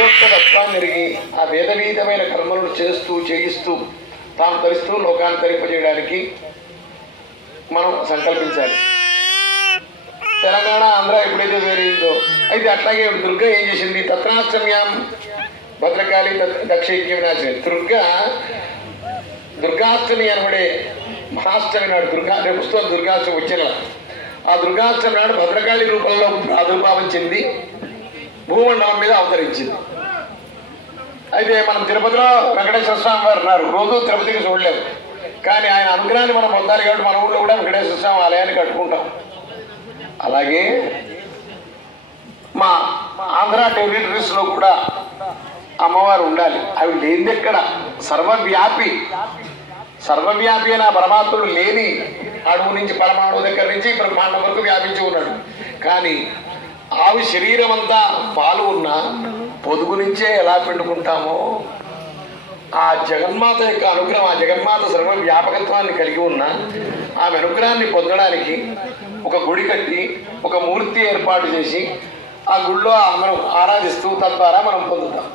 వేదోక్త తత్వాన్ని ఎరిగి ఆ వేదవీతమైన కర్మలను చేస్తూ చేయిస్తూ తాను తరిస్తూ లోకాన్ని తరింపజేయడానికి మనం సంకల్పించాలి. తెలంగాణ ఆంధ్ర ఎప్పుడైతే వేరైందో అయితే అట్లాగే దుర్గ ఏం చేసింది? తత్రాష్టమ్యాం భద్రకాళి దక్షయజ్ఞ వినాశిని. దుర్గాష్టమి అనబడే మహాష్టమి నాడు రేపు వస్తుంది దుర్గాష్టమి వచ్చిన ఆ దుర్గాష్టమి నాడు భద్రకాళి రూపంలో ప్రాదుర్భావం చెంది భూమండలం మీద అవతరించింది. అయితే మనం తిరుపతిలో వెంకటేశ్వర స్వామి వారు ఉన్నారు. రోజు తిరుపతికి చూడలేము, కానీ ఆయన అనుగ్రహాన్ని మనం పొందాలి కాబట్టి మన ఊళ్ళో కూడా వెంకటేశ్వర స్వామి ఆలయాన్ని కట్టుకుంటాం. అలాగే మా ఆంధ్ర టెరిటరీస్లో కూడా అమ్మవారు ఉండాలి. అవి లేనిది ఎక్కడ? సర్వవ్యాపి అయిన పరమాత్ముడు లేని అణువు నుంచి పరమాణువు దగ్గర నుంచి బ్రహ్మాండం వరకు వ్యాపించి ఉన్నాడు. కానీ ఆవి శరీరం అంతా పాలు ఉన్నా పొదుగు నుంచే ఎలా పిండుకుంటామో ఆ జగన్మాత యొక్క అనుగ్రహం, ఆ జగన్మాత సర్వ వ్యాపకత్వాన్ని కలిగి ఉన్న ఆమె అనుగ్రహాన్ని పొందడానికి ఒక గుడి కట్టి ఒక మూర్తి ఏర్పాటు చేసి ఆ గుడిలో మనం ఆరాధిస్తూ తద్వారా మనం పొందుతాం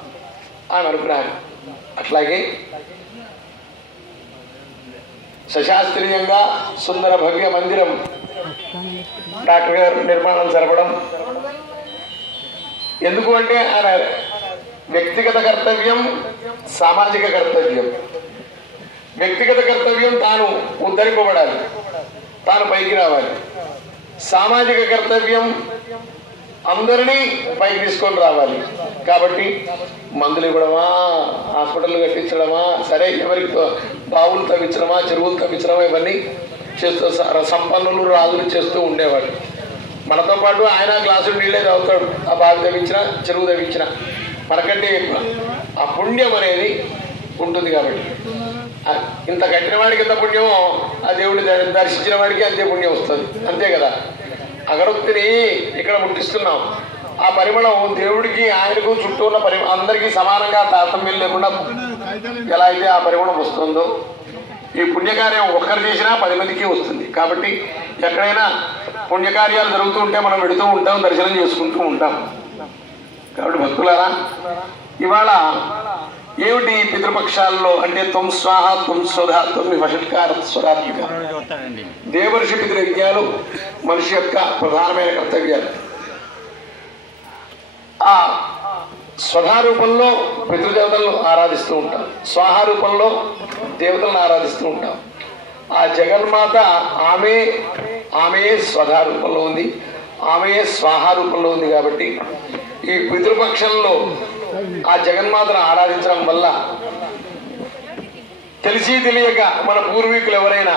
ఆమె అనుగ్రహాన్ని. అట్లాగే సశాస్త్రీయంగా సుందర భవ్య మందిరం డాక్టర్ గారు నిర్మాణం జరపడం ఎందుకు అంటే ఆయన వ్యక్తిగత కర్తవ్యం, సామాజిక కర్తవ్యం. వ్యక్తిగత కర్తవ్యం తాను ఉద్ధరింపబడాలి, తాను పైకి రావాలి. సామాజిక కర్తవ్యం అందరినీ పైకి తీసుకొని రావాలి. కాబట్టి మందులు ఇవ్వడమా, హాస్పిటల్ కట్టించడమా, సరే ఎవరికి బావులు తవ్వించడమా, చెరువులు తవ్వించడమా, ఇవన్నీ చేస్తూ సంపన్నులు రాజులు చేస్తూ ఉండేవాడు. మనతో పాటు ఆయన గ్లాసులు నీళ్ళే తాగుతాడు. ఆ బావి తవ్వించినా చెరువు తవ్వించినా మనకంటే ఎక్కువ ఆ పుణ్యం అనేది ఉంటుంది. కాబట్టి ఇంత కట్టిన వాడికి ఎంత పుణ్యమో ఆ దేవుడిని దర్శించిన వాడికి అంతే పుణ్యం వస్తుంది. అంతే కదా. అగరొత్తిని ఇక్కడ ముట్టిస్తున్నాం. ఆ పరిమళం దేవుడికి ఆయనకు చుట్టూ ఉన్న అందరికీ సమానంగా తారతమ్యం లేకుండా ఎలా అయితే ఆ పరిమళం వస్తుందో ఈ పుణ్యకార్యం ఒక్కరు చేసినా 10 మందికి వస్తుంది. కాబట్టి ఎక్కడైనా పుణ్యకార్యాలు జరుగుతూ ఉంటే మనం వెళుతూ ఉంటాం, దర్శనం చేసుకుంటూ ఉంటాం. కాబట్టి భక్తులారా, ఇవాళ ఏమిటి పితృపక్షాల్లో అంటే త్వం స్వాహ త్వం స్వధ త్వం వషట్కార స్వరాత్మిక దేవర్షి పితృయజ్ఞాలు మనిషి యొక్క ప్రధానమైన కర్తవ్యాలు. ఆ స్వధా రూపంలో పితృదేవతలను ఆరాధిస్తూ ఉంటాం, స్వాహ రూపంలో దేవతలను ఆరాధిస్తూ ఉంటాం. ఆ జగన్మాత ఆమె స్వధా రూపంలో ఉంది, ఆమె స్వాహ రూపంలో ఉంది. కాబట్టి ఈ పితృపక్షంలో ఆ జగన్మాతను ఆరాధించడం వల్ల తెలిసి తెలియక మన పూర్వీకులు ఎవరైనా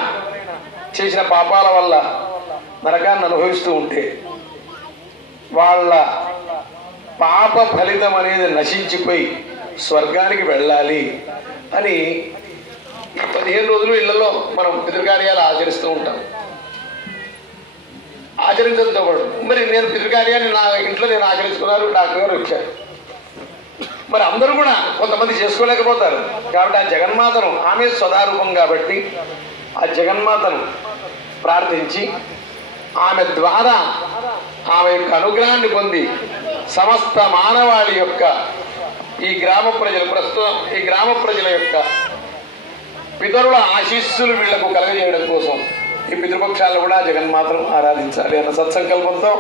చేసిన పాపాల వల్ల నరకాన్ని అనుభవిస్తూ ఉంటే వాళ్ళ పాప ఫలితం అనేది నశించిపోయి స్వర్గానికి వెళ్ళాలి అని 15 రోజులు ఇళ్లలో మనం పితృకార్యాలు ఆచరిస్తూ ఉంటాం. ఆచరించడంతో పాటు మరి నేను పితృకార్యాన్ని నా ఇంట్లో నేను ఆచరించుకున్నారు, డాక్టర్ గారు వచ్చారు. మరి అందరూ కూడా కొంతమంది చేసుకోలేకపోతారు. కాబట్టి ఆ జగన్మాతను ఆమె స్వదారూపం కాబట్టి ఆ జగన్మాతను ప్రార్థించి ఆమె ద్వారా ఆమె యొక్క అనుగ్రహాన్ని పొంది సమస్త మానవాళి యొక్క ఈ గ్రామ ప్రజలు ప్రస్తుతం ఈ గ్రామ ప్రజల యొక్క పితరుల ఆశీస్సులు వీళ్లకు కలగజేయడం కోసం ఈ పితృపక్షాలను కూడా జగన్మాతను ఆరాధించాలి అన్న సత్సంకల్పంతో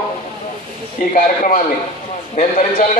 ఈ కార్యక్రమాన్ని నేను ధరించాలి.